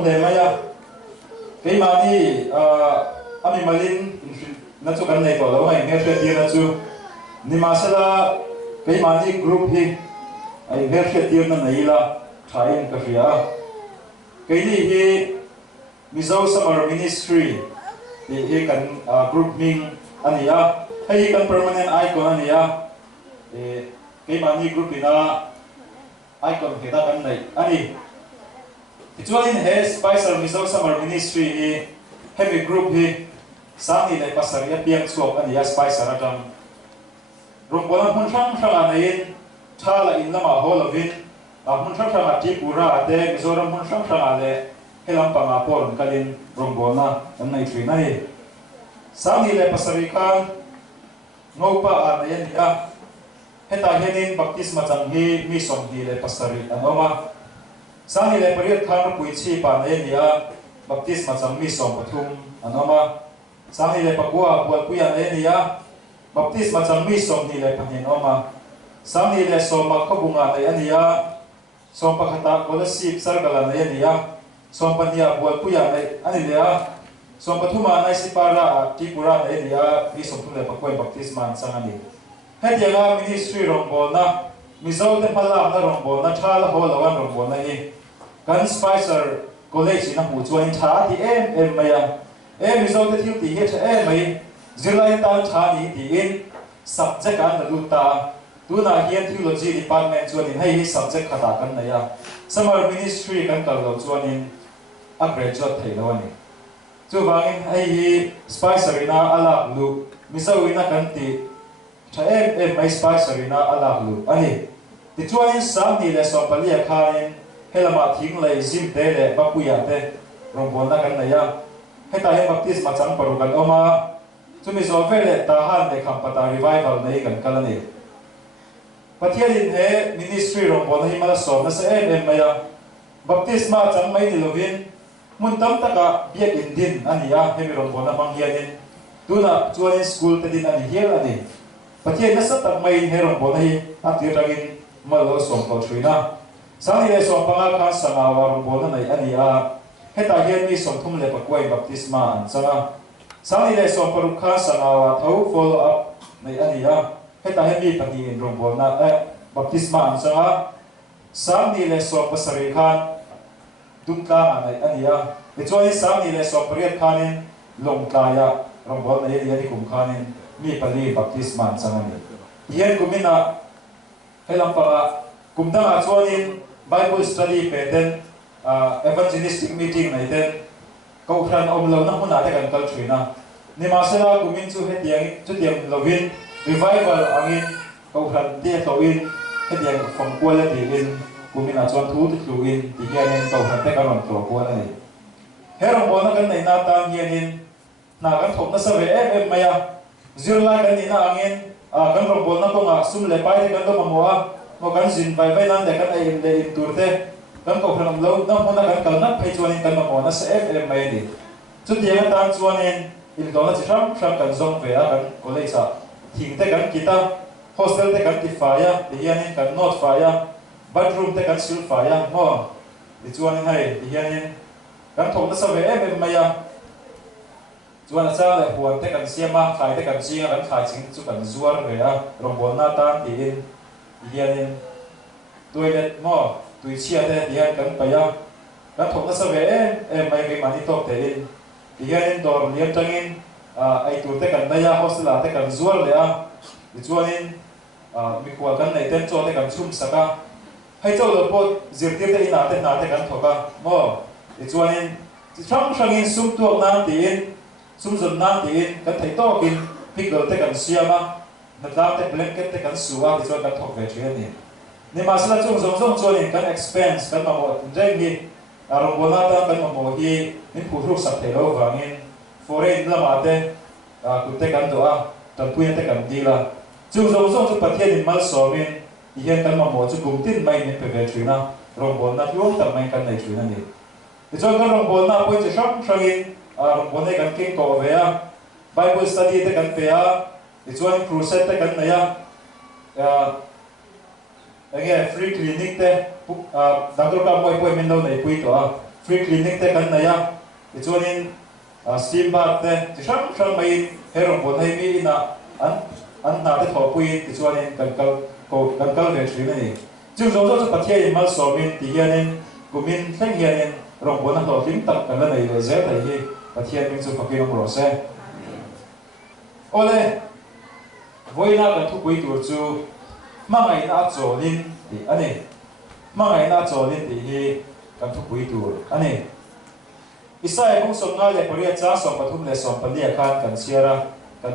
nom le maya ke mani ami malin na chu kan nei to lo hai me fe dia na chu ni ma sala ke mani group hi ai me fe dia na nei la thain ka ria ke ni hi Mizo Summer Ministry hi kan group ming ania hei kan permanent icon ania ke mani group ina icon heta kan nei ani Chawlin he Spicer Mizo Summer Ministry hi heavy group hi sangi lai pasaria piang chuak ania Spicer atam rongbola hun thang thang anain thala in lama holovin hun thang thang ati pura ate Mizoram hun thang thang ale helam panga pon kalin rongbola an nei thrina hi sangi lai pasarika ngopa anain ya heta henin baptisma chang hi mi som hi lai pasari anoma Sangi le pariat khan pui chi pa ne nia baptisma chang mi som pathum anoma sangi le pakua buat puya ne nia baptisma chang mi som ni le panin oma sangi le soma khobunga ne ania som pakhata scholarship sargala ne nia som pania buat puya ne ani le som pathuma nai sipara tipura ne nia mi som thule pakoi baptisma changani hetianga ministry rombona Mizo te pala na rombona thala holawan rombona hi kan Spicer college na hu chuan tha ti em maya Mizo te thil ti he tha mai zilai tan tha ni ti in subject an luta tuna hian theology department chuan in hei subject khata kan na ya summer ministry kan kal lo chuan in a graduate thei lo ani chu wangin hei Spicer ina ala lu Mizo ina kan ti tha mai Spicer ina ala lu ani ti chuan sam ni le som palia khain helama thing lei zim te le bapuya te rombona kan na ya heta he baptisma chang paru kan oma chumi zo vele ta han le kham pata revival nei kan kalani pathianin he ministry rombona hi mala som na se maya baptisma chang mai ni lovin mun tam taka biak in din ania he rombona manghianin tuna chuan school te din ani hial ani pathian na sa tak mai he rombona hi atirangin malo som ko thrina sangi le som panga khan sanga warum bona nei ania heta hian mi som thum le pakwai baptisma an changa sangi le som paru khan sanga wa thau follow up nei ania heta he mi pani in rom bona baptisma an changa sangi le som pasari khan dumta nei ania e choi sangi le som priat khanin longtlaya rom bona ye ni kum khanin mi pani baptisma an changa ni hian kumina helam pa kumdanga chuanin Bible study pe den evangelistic meeting nei den ko thran omlo na huna te kan kal thrina ni ma sela kumin chu hetiang chu tiam lovin revival angin ko thran te toin hetiang from quality in kumina chuan thu thu in ti hianin ko thran te kan to ko na ni herong bona kan nei na tam hianin na kan thok na sa ve maya zirla kan ni na angin kan rong bol na ko nga sum le pai kan do mamoa mo kan zin vai vai nan de kan ai le in turte kan ko phram lo na mo na kan kal na phei chuan kan mamo na se mai ni chu dia tan chuan in do na chi ram kan zong ve a kan college a thing te kan kita hostel te kan ti faya ti hian kan not faya bedroom te kan sil faya mo ti chuan hai ti hian kan thok na sa ve mai a chuan sa le huan te kan siama khai te kan chinga kan khai ching chu kan zuar ve a rong bol na tan ti in hianin toilet mo tui chia te hian kan paya kan thok na sa ve mai ke mani tok te in hianin dor liam tangin ai tu te kan daya hostel te kan zuar le a chuanin mi kwa kan nei ten cho te kan chum saka hai chau lo pot zirtir te ina te na te kan thoka mo chuanin chang changin sum tuak na ti in sum zon na ti in kan thei to kin pickle te kan siama na ta te blanket te kan suwa ti chuan kan thok ve thrian ni ma sala chung zong zong chuanin kan expense kan mamo reng hi arong bona ta kan mamo hi min pu ru sak the lo wangin foreign lama te ku te kan do a tan puya te kan dila chung zong zong chu pathian in mal somin hian kan mamo chu kum tin mai min pe ve thrina rong bona tlom tam mai kan nei thrina ni ti chuan kan rong bona poi chi sham shangin rong bona kan king ko ve a Bible study te kan pe a ti chuan crusade te kan nei a free clinic te dangdor ka moi poi min lo nei pui to a free clinic te kan naya chuanin steam bath te chi hrang mai herong bon hei mi na an na te thopui chuanin kan kal ve thrin ani chu zo pathian mal somin ti hianin kumin thleng hianin rong bon ho tim tak kan la nei le ze thai hi pathian min chu pakin ro se ole voina kan thu pui tur chu Hmangaihna Chawlin ti ani Hmangaihna Chawlin ti hi kan thu pui tur ani isai kung som nga le paria cha som pathum le som palia khan kan siara kan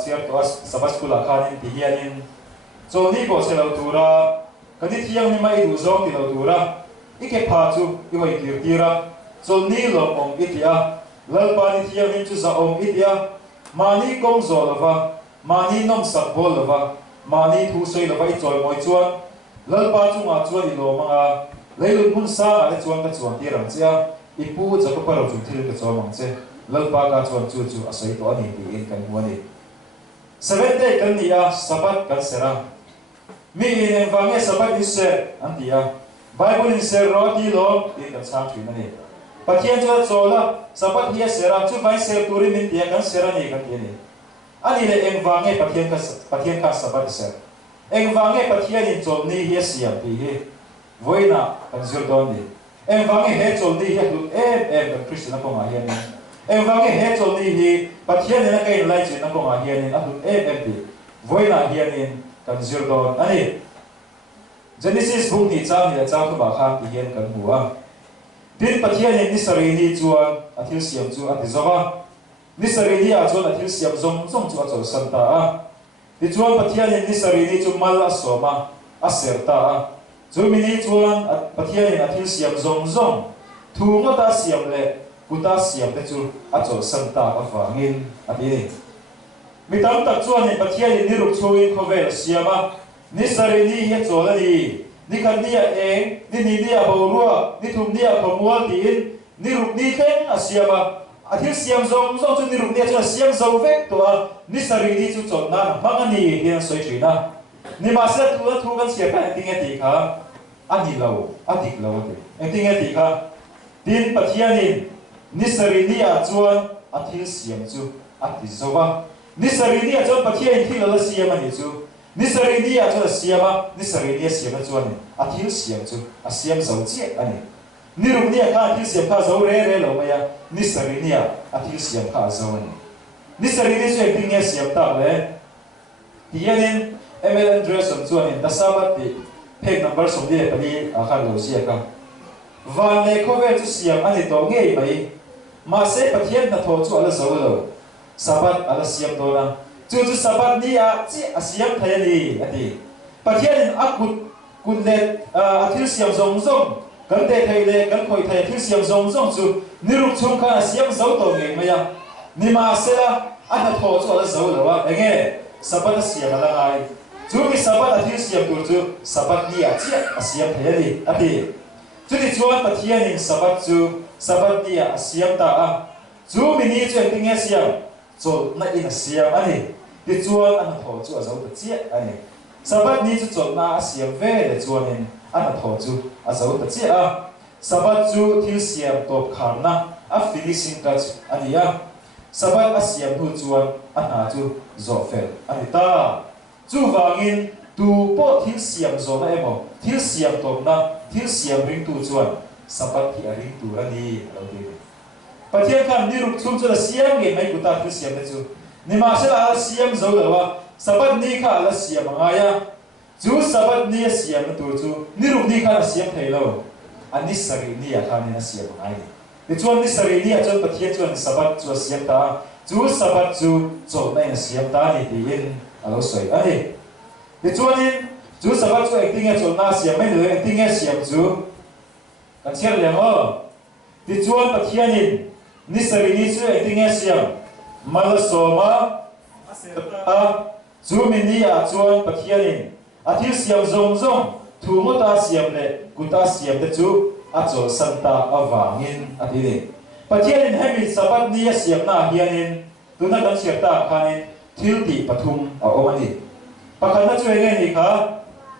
chiar to sabas kula khan ti hianin Chawlni ko selo tura kan ti thiang ni mai du zong ti lo tura ike pha chu i hoi kir tira Chawlni lom ong itia lalpa ni thiang ni chu za ong itia mani kong zo lova mani nom sak bol lova mani thu soi lova I choi moi chuan lalpa chunga chuan I lo manga leilun hun sa ale chuan ka chuan ti rang chia ipu cha ko paro chu thil ka chuan mang che lalpa ka chuan chu asai to ani ti in kan huani 7 day kan nia sabat kan sera mi in engvanga sabat is ser antia bible in ser ro ti lo ti kan sang thin ani pathian chu chola sabat hi sera chu vai ser turin min ti kan sera ni kan ti ni ani le engvanga pathian ka sabat ser engvanga pathian in Chawlni hi siam ti hi voina kan zir don ni engvanga he Chawlni hi lu em kan Christian ko ma hian engvanga he Chawlni hi pathian na kai lai chin ko ma hian a lu em ti voina hian in kan zir don ani Genesis book ni cha ni cha ko ba kha ti hian kan huwa tin pathian ni sari ni chuan athil siam chu ati zawa ni sari ni a chuan athil siam zong chu a chol santa a ti chuan pathian ni sari ni chu mal a soma a serta a chu mi ni chuan pathian ni athil siam zong thu ngota siam le kuta siam te chu a chol santa a wangin ati ni mi tam tak chuan ni pathian ni rup chuin khovel siama ni sari ni he cholani ni kan ni a eng ni a borua ni thum ni a pawimawh tin ni rup ni thleng a siama athil siam zong chu ni rup ni chu siam zo vek to a ni sari ni chu chon na hmangani hian soi thina ni ma se tu kan sia ka ting e ti kha ani lo adik lo te ting e ti kha tin pathianin ni sari ni a chuan athil siam chu ati zowa ni sari ni a chuan pathian thil la siam ani chu ni sari ni a chuan siama ni sari ni siam chuan athil siam chu a siam zo che ani ni rup ni a kha athil siam kha zo re lo maya ni sari ni a athil siam kha zo ani ni sari ni chu ting e siam ta le tianin ML address som chuan da sabat ti page number som di pani a kha lo sia ka van le khove chu siam ani to nge mai ma se pathian na tho chu ala zo lo sabat ala siam do na chu sabat ni a chi a siam thai ni ati pathian akut kunle athil siam zong kan te thai le kan khoi thai athil siam zong chu nirup chung kha siam zo to nge maya ni ma se la a tho chu ala zo lo wa enge sabat siam ala ngai chu mi sabat athil siam tur chu sabat ni a chi a siam thai ni ati chu ti chuan pathian in sabat chu sabat ni a siam ta a chu mi ni chu ting e siam chol na in siam ani ti chuan an tho chu a zo ta chi ani sabat ni chu chol na siam ve le chuan in an tho chu a zo ta chi a sabat chu thil siam top kham na a finishing touch ani a sabat a siam thu chuan a na chu zo fel ani ta chu wangin tu po thil siam zo na emo thil siam top na thil siam ring tu chuan sabat hi a ring tu ani lo ti pathian kan ni rup chung chu la siam nge mai kuta thil siam le chu ni ma se la siam zo lo wa sabat ni kha la siam nga ya chu sabat ni siam tu chu ni rup ni kha la siam thei lo ani sari ni a kha ni na siam nga ni ni chuan ni sari ni a chuan pathian chuan sabat chu siam ta chu sabat chu chol na siam ta ni ti in alo soi ani ni chuan in chu sabat chu acting e chol na siam mai le acting e siam chu kan cher le mo ti chuan pathian in ni sari ni chu acting e siam mal soma a chu mi ni a chuan pathian in athil siam zong thu mota siam le kuta siam te chu a chol santa awangin ati ni pathian in hemi sabat ni siam na hianin tuna kan sirta khanin thil ti pathum a omani pakhat na chu nge ni kha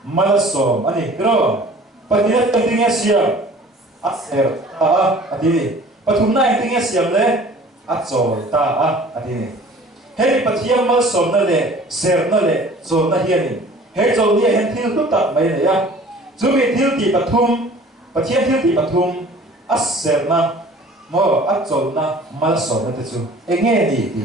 mal som ani ro pathian acting e siam ser ta adini pathum na engtinge siam le achol ta adini hei pathiam mal som na le ser na le chol na hiani hei chol ni hen thil tu tak mai le ya chumi thil ti pathum pathiam thil ti pathum ser na mo achol na mal som na te chu enge ni ti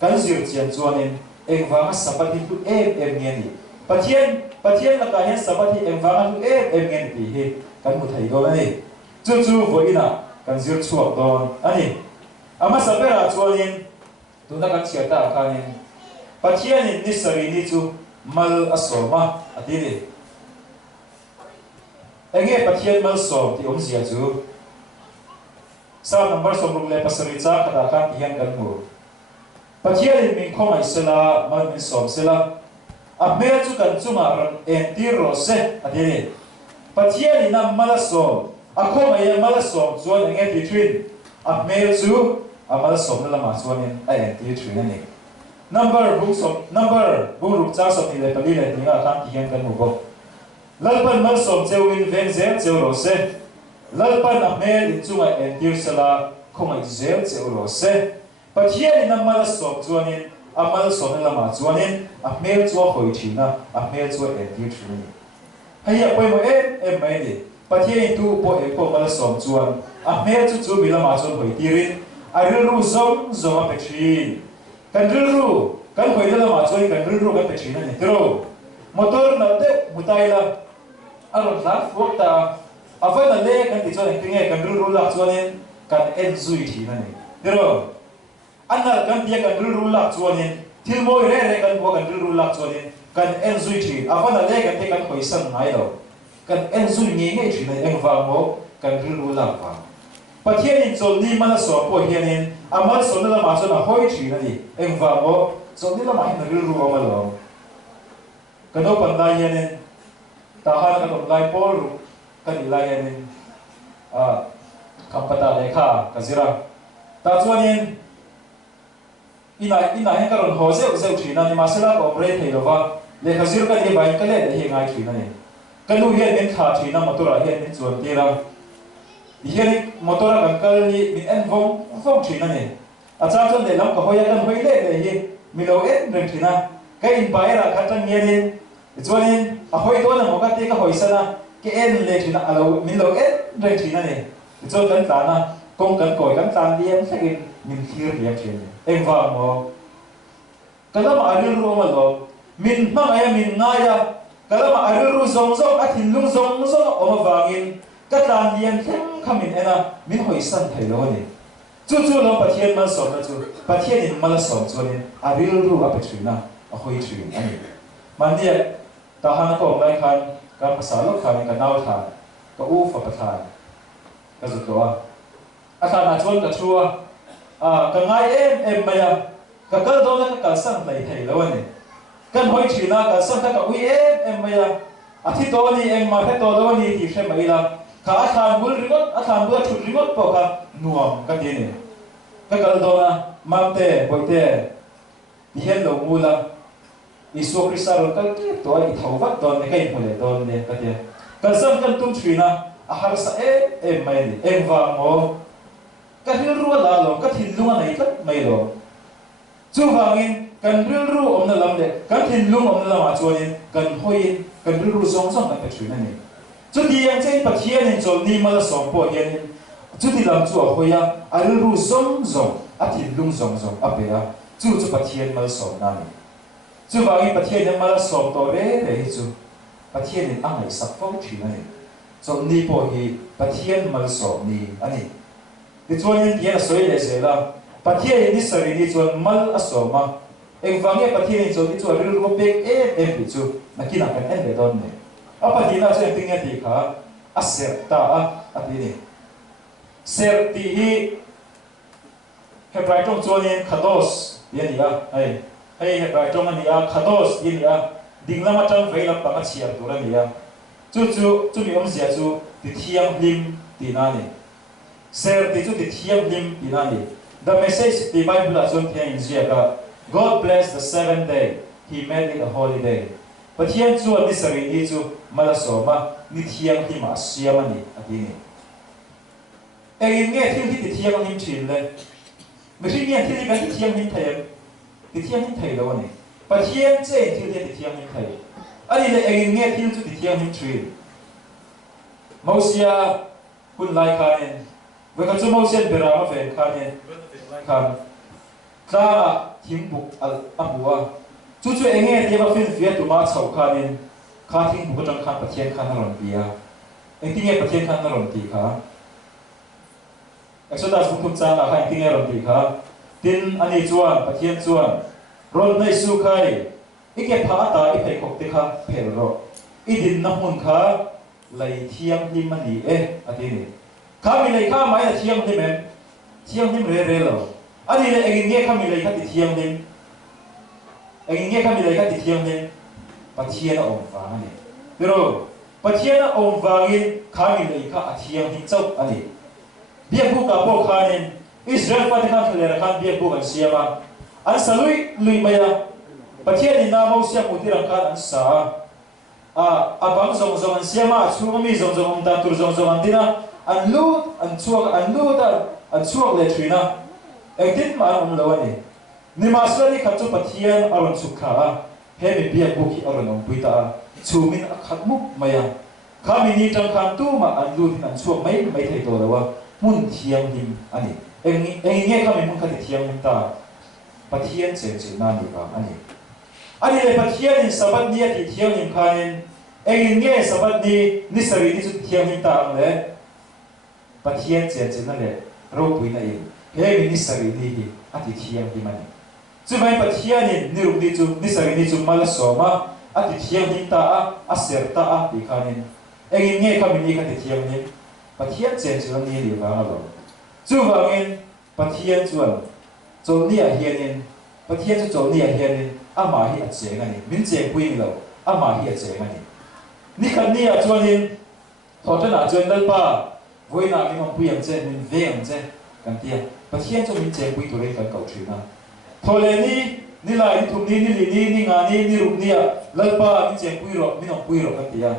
kan zir chian chuanin engwanga sabati tu em nge ni pathian la ka hen sabati engwanga tu em nge ni hi kan mu thai do ani chu voina kan zir chuak don ani ama sabera chuanin tuna kan chiata khanin pathian ni sari ni chu mal asoma atini enge pathian mal som ti zia chu sa number som le pasari cha khata khan hian kan mu pathian min khong ai sela mal min som sela a me chu kan chunga ran en ti ro se atini pathian na mal som a khong ai mal som chuan enge ti thin a me chu a mal som na lama chuanin a en ti thin ani number bung ruk cha som ni le pali le ninga khan ti hian kan mu bo lalpan mal som chewin ven zel chew ro se lalpan a me in chunga en ti sela khong ai zel chew ro se pathian na mal som chuanin a mal som na lama chuanin a me chu hoi thina a me chu en ti thin haya poi mo em mai ni pathian tu po mal som chuan a me chu mi lama chuan hoi tirin a ru zom a petrin kan ru kan hoi lama chuan kan ru kan petrin ani tro motor na de mutaila aron la futa avana le kan ti chuan tinge kan ru la chuanin kan en zui thina ni tro anal kan dia kan ru la chuanin thil moi re kan bo kan ru la chuanin kan en zui thi avana le kan te kan hoi san ngai lo kan en zui nge thina engwang mo kan ru la pa pathian in chawlhni mana so po hianin amal so na ma so na hoi thina ni engwang mo chawlhni la ma hin ru ma lo kan do pan lai hianin ta ha kan online pol kan ilai hianin kampata lekha kazira ta chuanin ina hen karon ho zeu thina ni masela ko operate thei lova le khazir ka ni bai ka le hi ngai thina ni kanu hian min tha thina motora hian min chuan tira hian motora kan kal ni min en vom thina ni acha chon le lam ka hoya kan hoi le hi mi lo en reng thina ka in bai ra khatang hianin chuanin a hoi to na mo ka te ka hoi sana ke en le thina alo min lo en reng thina ni chuan kan ta na kong kan koi kan tan liam sakin min thir liam thin engwang mo kalama ariru ma lo min hmangaihna min ngaya kalama ariru zong a thinlung zong oma wangin katlan lian thleng khamin ena min hoi san thei lo ni chu lo pathian mal som na chu pathian in mal som chuanin ariru a petrina a hoi thin ani mania ta hana ko lai khan ka pasalo khan ka nau tha ka u fa pathan ka zu to a khan a chuan ka chua ka ngai em maya ka kal do na ka san lai thei lo ni kan hoi thina ka san ka ui em maya a thi to ni em ma the to lo ni ti hre mai la ka a than bul ringot a than bul thut ringot po ka nuam ka ti ni ka kal do na mamte poite ti hen lo mula isu krista ro ka ki to ai thawat don ne kai phole don ne ka ti ka san kan tum thina a har sa em mai ni em wa mo ka hil ru la lo ka thin lunga nei ka mai lo chu wangin kan ril ru om na lam le kan thin lung om na lam a chuanin kan hoin kan ril ru zong ka thina ni chu ti yang chen pathian in chawlhni mal som po hian chu ti lam chu a hoya a ril ru zong a thin lung zong a pe a chu pathian mal som na ni chu wangin pathian mal som to re chu pathian in angai sak fo thina ni chawlhni po hi pathian mal som ni ani ti chuanin tian a soi le zela pathian ni sari ni chuan mal asoma engwange pathian ni chawlhni chu ril ru pek em pi chu nakina kan en le don ne a pathina chu tinge ti kha a ser ta a ti ni ser ti hi hebrai tong chuanin khados yani a hei hebrai tong ani a khados yani a dinglama tang veila pa ka chiar tur ani a chu mi zia chu ti thiam hlim ti na ni ser ti chu ti thiam hlim ti na ni the message the Bible chuan thian in zia ka God blessed the seventh day he made it a holy day but hian chu ni sari ni chu mala soma ni thiam hlim a siam ani ati ni engin nghe thil hi ti thiang him thin le mi hri nge thil hi kan ti thiang him thei lo ani pathian che thil hi ti thiang him thei ani le engin nghe thil chu ti thiang him thin Mausia kun lai khanen với các chú Mausia bera ma ven khanen khan tla thing buk al amua chu enge te ba fin fiat tu ma chau khanen kha thing buk tang khan pathian khan ron bia eng tinge pathian khan ron ti kha Exodus buk cha la khan tinge ron ti kha tin ani chuan pathian chuan ron nei su khai ike pha ta i phei khok te kha phel ro i din na hun kha lei thiam him ani atini kha mi lei kha mai la thiam him re lo ani le engin nge kha mi lei kha ti thiam him engin nge kha mi lei kha ti thiam him pathian a om wang ani pero pathian a om wangin kha mi lei kha a thiam him chau ani bia bu ka po kha nin Israel pa khan thale ra khan bia bu kan siama an salui lui maya pathian ni na mau sia mu ti ran khan an sa abang zong an siama chu mi zong ta tur zong an dina an lut an chuak le trina ektin ma an lo ani ni masla ni khachu pathian aron sukha he mi bia bu ki aron om puita chu min akhat mu maya khami ni tang khan tu ma an lut an chuak mai thei to lawa mun thiam him ani eng nge khami mun khati thiam him ta pathian che na ni ba ani le pathian in sabat ni ati thiam him khanin eng nge sabat ni sari ni chu thiam him ta ang le pathian che na le ro pui na in he ni sari ni hi ati thiam him ani chu mai pathian in ni ru ni chu ni sari ni chu mal soma ati thiam him ta a ser ta a ti khanin eng nge khami ni khati thiam him pathian che ni li ba lo chu wangin pathian chuan chawlhni a hianin pathian chu chawlhni a hianin ama hi a cheng ani min cheng pui lo ama hi a cheng ani ni khan ni a chuanin thotana chuan lalpa voina mi mong pui am che min ve am che kan tia pathian chu min cheng pui tu re kan kau thina thole ni lai ni thum ni li ni nga ni rum ni a lalpa min cheng pui ro min ong pui ro kan tia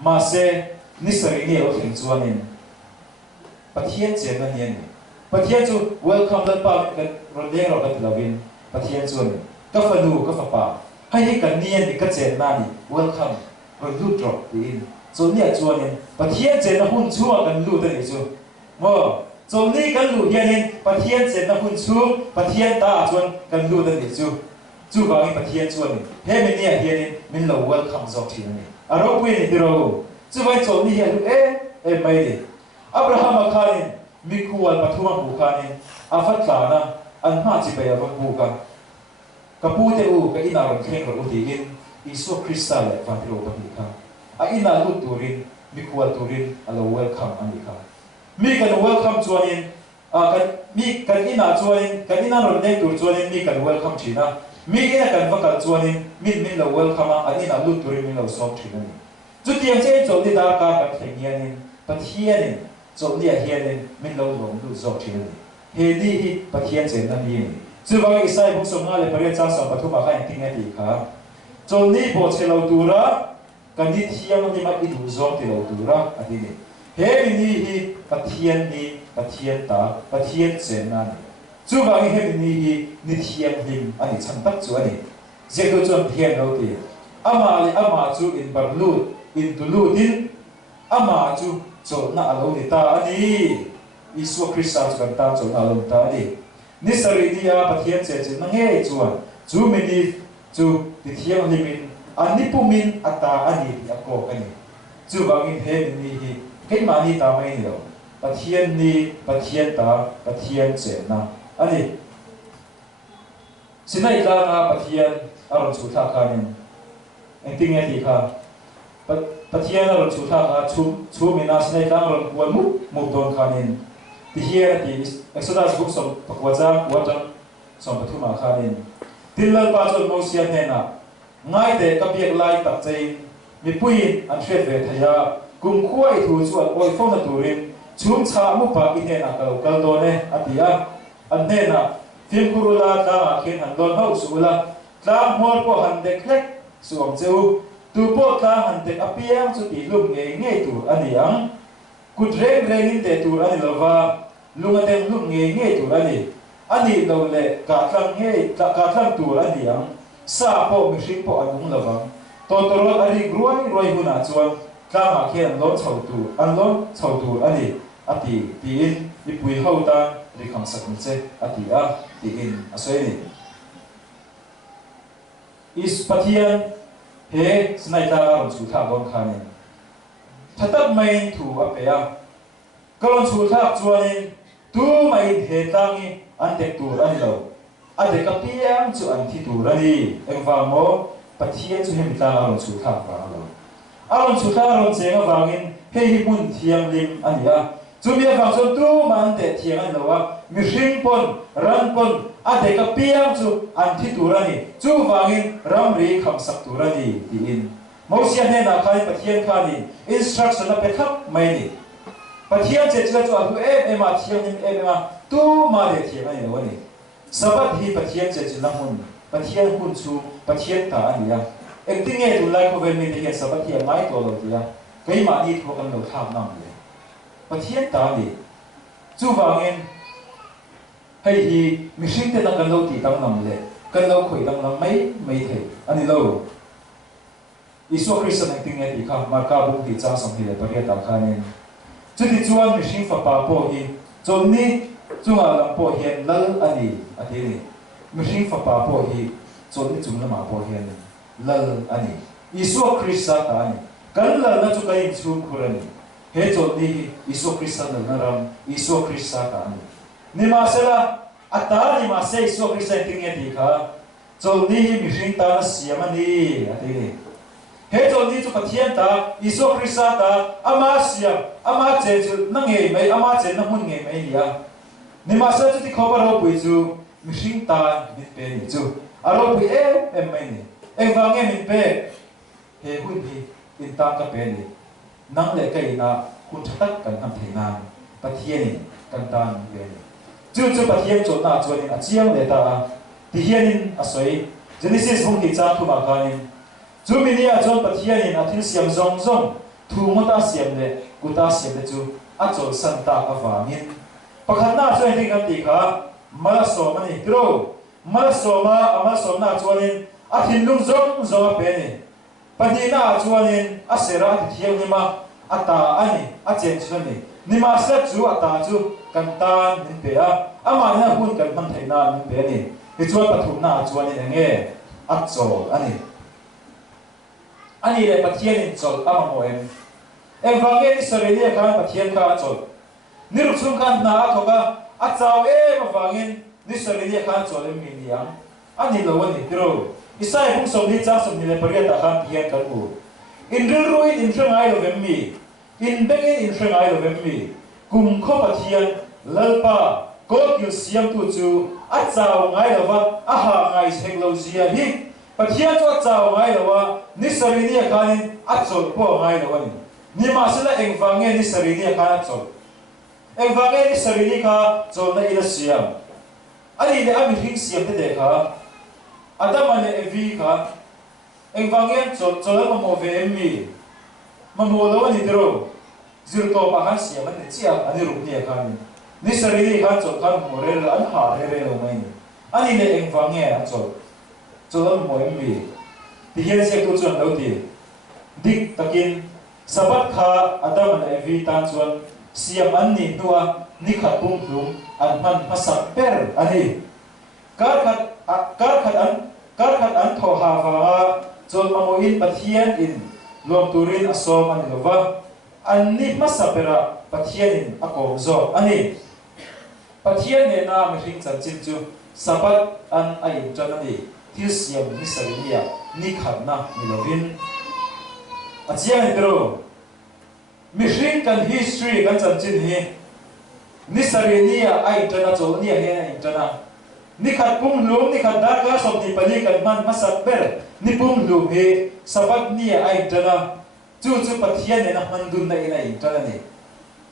ma se ni sari ni o thing chuanin pathian che na hian pathian chu welcome lalpa kan ron leng ro kan lovin pathian chuan ka fanu ka fa pa hai kan nian ni ka che na ni welcome ron lu drop in so ni a chuanin pathian che na hun chua kan lu ta ni chu mo so ni kan lu hianin pathian che na hun chu pathian ta chuan kan lu ta ni chu ba ngi pathian chuan he me ni a hianin min lo welcome zo thi ni a ro pui ni ro chu vai so ni hian e mai ni Abraham khanin mikual pathuma bu khanin afatla na an ma chi pe ya bu ka kapute u ka ina ron khen ro utigin isu kristal le fa tiro ka ka a ina lu turin mikual turin alo welcome ani ka mi kan welcome chuanin mi kan ina chuanin kan ina ron ne tur chuanin mi kan welcome thina mi ina kan vakal chuanin min lo welcome a ina lu turin min lo sok thina ni chu tiang che chol ni da ka kan thenghianin pathianin chawlhni a hianin min lo lom lu zo thil he ni hi pathian chen na ni chu ba isai buk som nga le pare cha sa pathuma kha ting ti kha chawlhni bo chelo tura kan ni thiam ni ma i du zo ti lo tura adini he ni hi pathian ta pathian chen na ni chu ba he ni hi ni thiam him ani chan tak chu ani je do chon thian lo ti ama chu in barlut in tulutin ama chu so na alo ni ta ani isu krista chu kan ta so na alo ta ani ni sari dia pathian che na nge chuan chu mini chu ti thiam ni min ani pumin ata ani ya ko ani chu bangin he ni hi ke mani ta mai ni lo pathian ta pathian che na ani sinai la na pathian aron chu tha khanin engting ti kha pathian ron chu tha ka chu mina snai tang ron kuan mu don khanin ti here ti exodus book som pakwaja watang som pathuma khanin tilal pa chol mosia hena ngai te ka biak lai tak chei mi pui an thret ve thaya kum khuai thu chu oi phong na turin chum cha mu pa ki hena kal do ne atia an hena film kurula ta khen han don ho sula tla mor ko han de klek suam cheu tu po tla han te apiang chu ti lum nge tu aniang kut reng in te tur ani lova lungateng lung nge tur ani lo le ka tlang tur ani ang sa po mihring po anung lawang totorot ari ruai huna chuan tlama khian lon chho tur ani ati tin ipui hauta ri khang sakun che ati a tin asoi ni is pathian he snaita ron chu tha bon khani thatap mai thu apea kalon chu tha chuanin tu mai he tangi an tek tur ani lo ade ka piang chu an thi tur ani engwang mo pathian chu hem tla ron chu tha wa lo aron chu tha ron chenga wangin he hi mun thiam lim ani a chumia wang chu tu man te thiang an lo wa mi hring pon ran pon ade ka piang chu an thi tur ani chu wangin ram ri kham sak tur ani tin mo sia ne na khai pathian khani instruction na pe thap mai ni pathian che chu chu a tu ma thiam nim ma tu ma le thiam ani lo ni sabat hi pathian che chu na hun pathian hun chu pathian ta ani ya engting e tu lai ko ven mi te sabat hi ngai to lo dia kai ma ni tho kan lo thap nam le pathian ta ni chu wangin hei hi mi hring te na kan lo ti tam nam le kan lo khoi tam nam mai the ani lo isu Christian engting e ti kha mar ka bu ti cha som hi le paria ta khanin chu ti chuan mi hring fa pa po hi chon ni chunga lam po hian lal ani ati ni mi hring fa pa po hi chon ni chung lama po hian lal ani isu Christa ta ani kan lal na chu kai chu khurani he chon ni isu Christa na ram isu Christa ta ani ni ma sela ata ni ma se isu Christa engting e ti kha chon ni mi hring ta na siam ani ati ni he chon ni chu pathian ta isu Christa ta ama siam ama che chu na nge mai ama che na hun nge mai nia ni ma sa chu ti khobar ho pui chu mi hring ta ni pe ni chu aro pui mai ni engwanga min pe he hun hi in ta ka pe ni nang le kai na kun thatak kan ham theina pathian ni kan tan pe ni chu pathian chu na chu ni a chiang le ta ti hianin asoi Genesis hong ki cha thu ma kanin chu mi ni a chon pathian in a thil siam zong thu ngota siam le kuta siam le chu a chol san ta ka wangin pakhat na chu hi kan ti kha mala so mani tro mala so na chuanin a thin lung zong pe ni pani na chuanin a sera ti thiang ni ma ata ani a chen chuni ni ma sa chu ata chu kan tan min pe a ama na hun kan man theina min pe ni hi chuan pathum na chuanin nge a chol ani le pathian in chol ama mo evangeli sorenia kan pathian ka chol niru chung kan na thoka a chaw ma wangin ni sorenia kan chol mi niang ani lo ni tro isai hung som ni cha som ni le paria ta kan thian kan u in ruin in thangai lo mi in bengin in thangai lo mi kum kho pathian lalpa ko kyu siam tu chu a chaw ngai lo wa a ha ngai sek lo zia hi pathian chu a chaw ngai lo wa ni sorenia kan a chol po ngai lo ni ni ma sila engwanga ni sorenia kan a chol engwanga ni sorenia ka chol na ila siam ani le ami hing siam te de kha adam ane evi kha engwanga chol ma mo ve mi ma mo lo ni dro zir to pa han siam ne chia ani rup ni kha ni sorenia ka chol kan mo re an ha re lo mai ni ani le engwanga a chol mo mi ti hian se tu chuan lo ti dik takin sabat kha adam ane evi tan chuan siam an ni nuwa ni khat pum hlum an man masak per ani kar khat an tho ha wa chol mamo in pathian in lom turin asom ani lova an ni masapera pathian in akom zo ani pathian ne na mi hring chan chin chu sabat an ai chan ani thil siam ni saria ni khat na mi lovin achiang dro mi hring kan history kan chan chin hi ni sarenia ai tana chol ni he ai tana ni khat pum lum ni khat da ka som ni pali kan man masak ber ni pum lum he sabat ni ai tana chu pathian ne na mandun na ina ai tana ni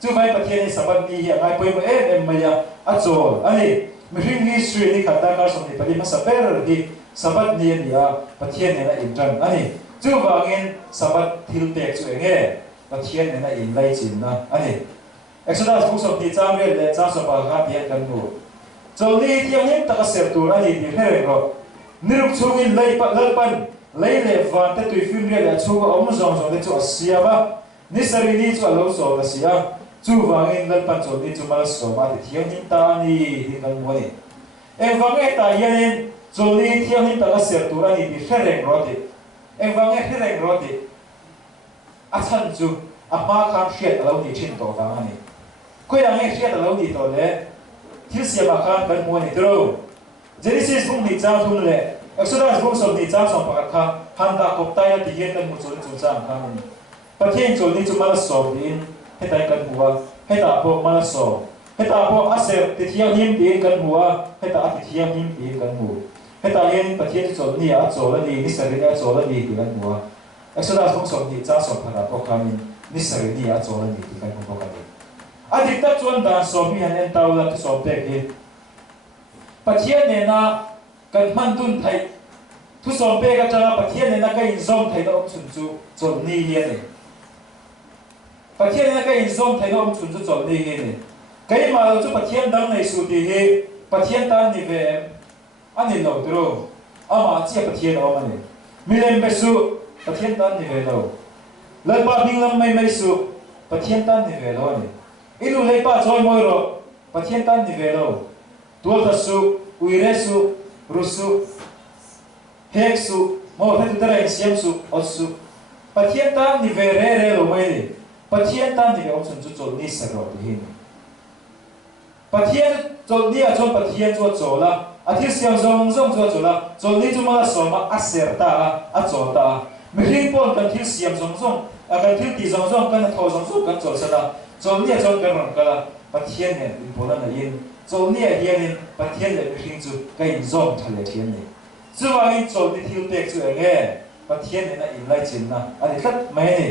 chu vai pathian ni sabat ni hi ai poi em maya a chol ani mi hring history ni khat da ka som ni pali masak ber hi sabat ni ni a pathian ne na in tran ani chu wangin sabat thil tek chu enge pathian ne na in lai chin na ani Exodus book of the Chawlin le cha so pa kha tian kan bu Chawlni thiang him taka ser tur ani ti hereng ro nirup chungin lei pa lalpan lei le van te tui film le chu om zong zong le chu asia ba ni sari ni chu alo so la sia chu wangin lalpan Chawlni chu mal so ma ti thiang him ta ni ti kan bo ni engvanga ta yanin Chawlni thiang him taka ser tur ani ti hereng ro ti engvanga hereng ro ti a chan chu a ma kham hriat alo ni thin to wang ani koi ang hriat alo ni to le thil sia ma khan kan mo ni tro Genesis book ni cha thun le Exodus book so ni cha som pa kha han da kop ta ya ti yen kan mu chu chu chang kha ni pathian Chawlni chu mal so din hetai kan huwa heta po mal so heta po aser ti thiam him din kan huwa heta ti thiam him din kan hu heta yen pathian Chawlni a chola ni sari a chola ni ti kan huwa Exodus book so ni cha som pa po kha ni sari ni a chola ni ti kan hu ka ni adik ta chuan dan so mi han en taw la so pek hi pathian ne na kan man tun thai thu so pe ka chana pathian ne na ka in zom thai da om chun chu Chawlni hi ne pathian ne na ka in zom thai da om chun chu Chawlni hi ne kai ma chu pathian dang nei su ti hi pathian ta ni ve ani lo tro ama chi pathian o ma ne milem be su pathian ta ni ve lo la pa bing lam mai mai su pathian ta ni ve lo ne ilu lei pa choi moi ro pathian tan ni ve lo tual ta su uire su rusu hek su mo he tu tara siam su osu pathian tan ni ve re lo mai ni pathian tan ni ve om chun chu Chawlni sa ro ti hin pathian Chawlni a chon pathian chu chola a thil siam zong zong chu chola Chawlni chu ma so ma a ser ta a chol ta mi ring pon kan thil siam zong zong a kan thil ti zong zong kan tho zong zong kan chol sa da Chawlni a chon kan ron kala pathian ne in bola na yin Chawlni a hian pathian le hring chu kai zom thale thian ni chuwa in Chawlni thil pek chu enge pathian ne na in lai chin na ani thlat mai ni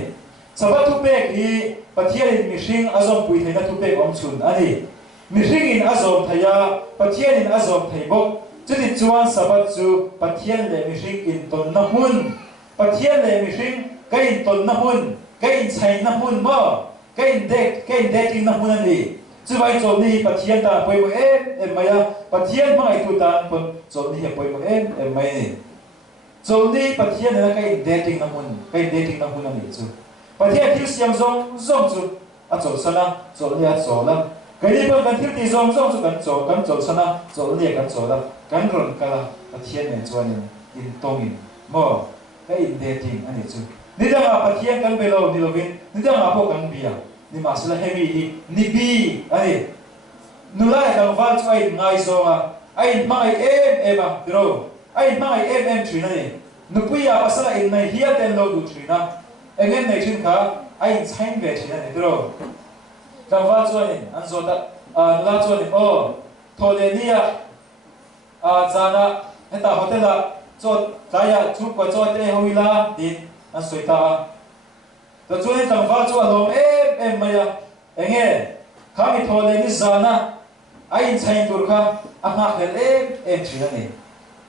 chaba tu pek hi pathian in mi hring azom pui theina tu pek om chun ani mi hring in azom thaya pathian in azom thei bok chuti chuan sabat chu pathian le mi hring in ton na hun pathian le mi hring kai in ton na hun kai in chai na hun mo cái dating na hunan ni chu vai Chawlni pathian ta poi mo em maya pathian mai tu ta pon Chawlni he poi mo em mai ni Chawlni pathian na cái dating na hunan ni chu pathian thil siam zong zong chu a chol sana Chawlni a chola cái ni pon kan thil ti zong zong chu kan chol sana Chawlni kan chola kan ron kala pathian ne chuan in tongin mo cái dating ani chu ni da pathian kan belo ni lovin ni da po kan bia ni masala hemi hi ni bi ani nulai kan van chai ngai so ma ai mai em dro ai mai em thina ni nupuya pasala in mai hiya ten lo du thina engen nei thin kha ai chain ve thina ni dro kan van chai an zo ta nula chai o thole nia jana heta hotela chot kaya chu ko chot te hoila din an soita to chuan tang fa chu alom em maya enge khami thole ni zana ai chain tur kha a ma khel em thina ni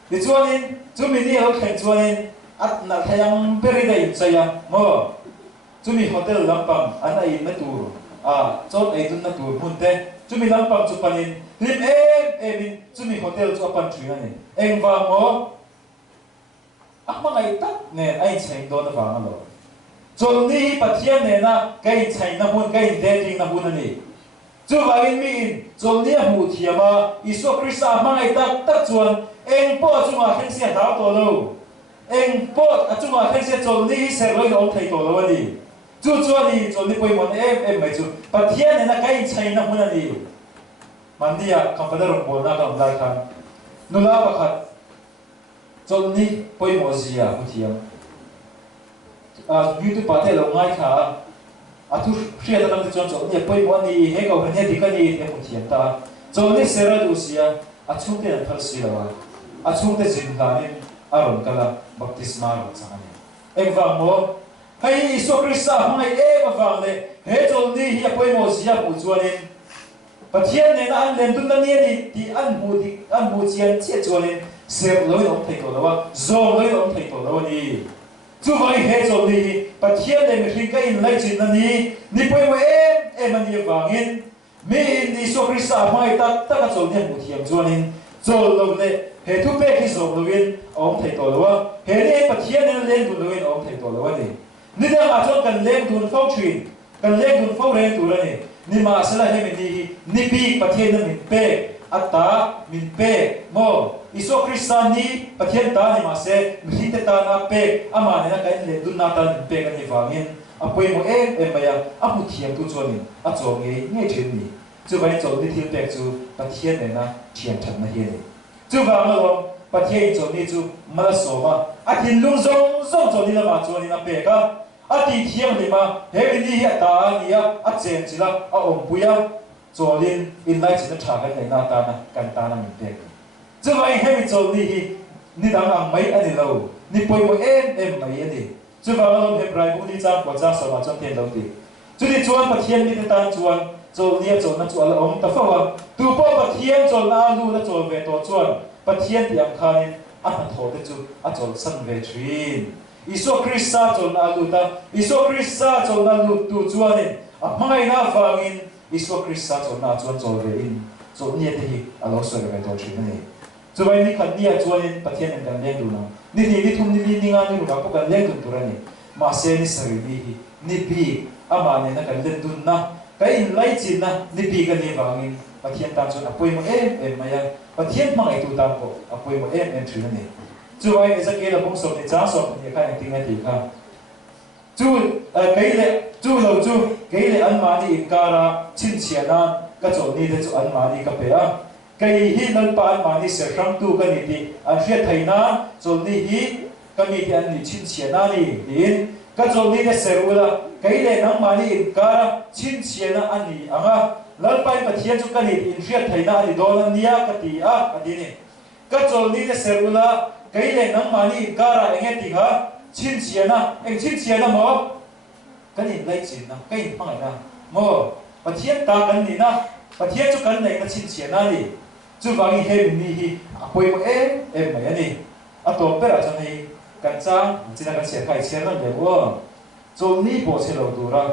ti chuanin chumi ni ho khen chuanin at na thayang peri dai chaya mo chumi hotel lampang an ai na tur chot ai tun na tur mun te chumi lampang chu panin lim em chumi hotel chu apan thina ni engwanga mo Hmangaihna ne ai chain do na wanga lo Chawlni pathian ne na kai chain na hun kai dating na hun ani chu wangin mi in Chawlni a mu thiama Isu Krista Hmangaihna tak chuan eng po chunga khen sia da to lo eng po a chunga khen sia Chawlni ser loi om thei to lo ani chu chuani Chawlni poi mon em mai chu pathian ne na kai chain na hun ani mandia kampadar bol na kam lai khan nula pakhat Chawlni poi mo zia hutiam YouTube pate lo ngai kha thu hria ta lam chuan Chawlni poi mo ni he ko hne dikani te hutiam ta Chawlni sera du sia chung te an thal sia wa chung te jin da ni aron kala baptisma ro changani engwang mo hai Isu Krista hmangai wang le he Chawlni hi poi mo zia pu chuanin pathian ne na an len tun na ni ti an mu chian che chuanin ser loi om thei to lawa zo loi om thei to lawa ni chú vậy hết rồi đi bắt thiên để mình cái in lấy chuyện là ni bôi mà em anh đi vàng in mình đi so Christ mai ta ta cái chỗ này một thiam cho nên chỗ lâu này hệ thu bé cái chỗ lâu in ông thầy tổ lâu hệ này bắt thiên này lên tụi lâu in ông thầy tổ lâu này ni đang ở chỗ cần lên tụi phao truyền cần lên tụi phao lên tụi này ni mà sẽ là hệ mình đi ni bị bắt thiên này mình bé ata mình bé mo iso Kristani pathian ta ni ma se mithite ta na pe ama ne na kai le dun na ta ni pe kan ni wangin apoi mo em maya amu thiam tu choni a chong nge thin ni chu vai chong ni thil pek chu pathian ne na thiam that na hi ni chu wa ma lo pathian chong ni chu mala so ma a thin lung zong zong chong ni la ma choni na pe ka a ti thiam ni ma he ni hi ta ni a chen chi la a om puya Chawlin in lai chỉ trả cái này na ta na kan ta na mình đẹp chứ vậy hay bị Chawlin ni đang ăn mấy anh lâu ni bôi một em mấy anh chứ vào lâu hem rai bút đi trang của trang sở mà trong tiền đầu tiền chứ đi chuan bát thiên đi tan chuan Chawlin chuan na chuan là ông ta phao tu po bát thiên chuan na lu na chuan về tổ chuan bát thiên thì ăn khai ăn thổ đấy chứ ăn chuan sân về truyền Iso Krista chuan na lu ta Iso Krista chuan na lu tu chuan ni Hmangaihna vangin Iso Krista chuan na chuan chol ve in chol ni te hi alo soi ve to thin ni chu vai ni khan nia chuan in pathian an kan leng du na ni thum ni nga ni ka kan leng du turani ma se ni sari ni bi ama ne na kan len dun na kai in lai chin na ni bi kan ni wangin pathian ta chuan apoi mo em maya pathian hmangai tu ta ko apoi mo em thin ni chu vai esa ke la bong som ni cha som ni ka ni ting ti kha chu cái lệ chu lâu chu cái lệ ăn mà đi cara chín chén na cái chỗ này để chỗ ăn mà đi cà phê à cái hi lần ba ăn mà đi sẽ sang tu cái này đi ăn phía thầy na chỗ này hi cái này thì ăn đi chín chén na đi đến cái chỗ này để sẽ rồi là cái lệ ăn mà đi cara chín chén na ăn đi à lần ba cái thiên chỗ cái này thì phía thầy na đi đó là nia cái gì à cái gì này cái chỗ này để sẽ rồi là cái lệ ăn mà đi cara anh em thì hả chín chén na anh chín chén na mà cái gì lấy tiền na cái gì bằng cái na mò bắt thiên ta cái gì na bắt thiên cho cái này cái chín chén na đi chú vàng hi mình đi hi bôi một em mấy anh đi à tổ bé là cho này cái trang chỉ là cái xe khai xe nó nhiều quá cho ni bộ xe đầu tu ra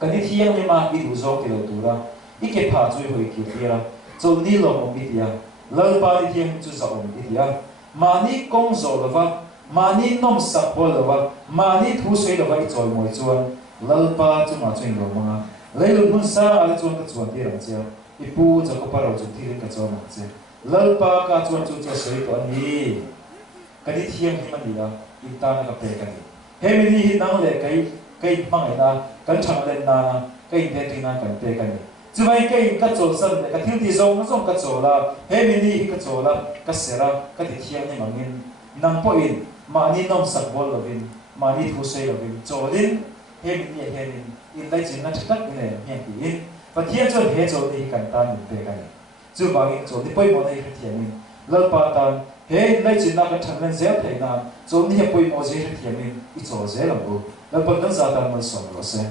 cái này thiên ni mà đi đủ rồi thì đầu tu ra ít cái phá chui hồi kiểu kia ra cho ni lo một ít ya lỡ ba đi thiên chú sao một ít ya mà ni công rồi là vậy mà ni nông sản phẩm là vậy mà ni thu suy là vậy rồi mọi chuyện lỡ ba chú mà chuyện rồi mà lấy luôn muốn sa là chuyện cái chuyện đi làm sao ipu cho có bảo cho thi lên cái chỗ nào chứ lỡ ba cái chuyện cho suy có anh đi cái đi thiên thì mình đi đó in ta nó cái cái này he mình đi năng lệ cái Hmangaihna cái Chawlin cái thế thì na cái này chứ vậy cái chỗ sân cái thiên thì giống cái chỗ là he mình đi cái chỗ là cái sẽ là cái thiên này mà mình năng po in mà ni nông sản phẩm là vin mà ni thu xây là vin Chawlin he mình đi he mình in lại chỉ là chắc cái này he thì in và thiên cho he cho đi cảnh ta mình về cái này chứ bằng in cho đi bôi màu này cái thiên mình lỡ ba tan he lại chỉ là cái thằng lên dễ thấy na cho đi bôi màu dễ cái thiên mình ít cho dễ lắm bố lỡ bắt đầu ra tan mà sống rồi xem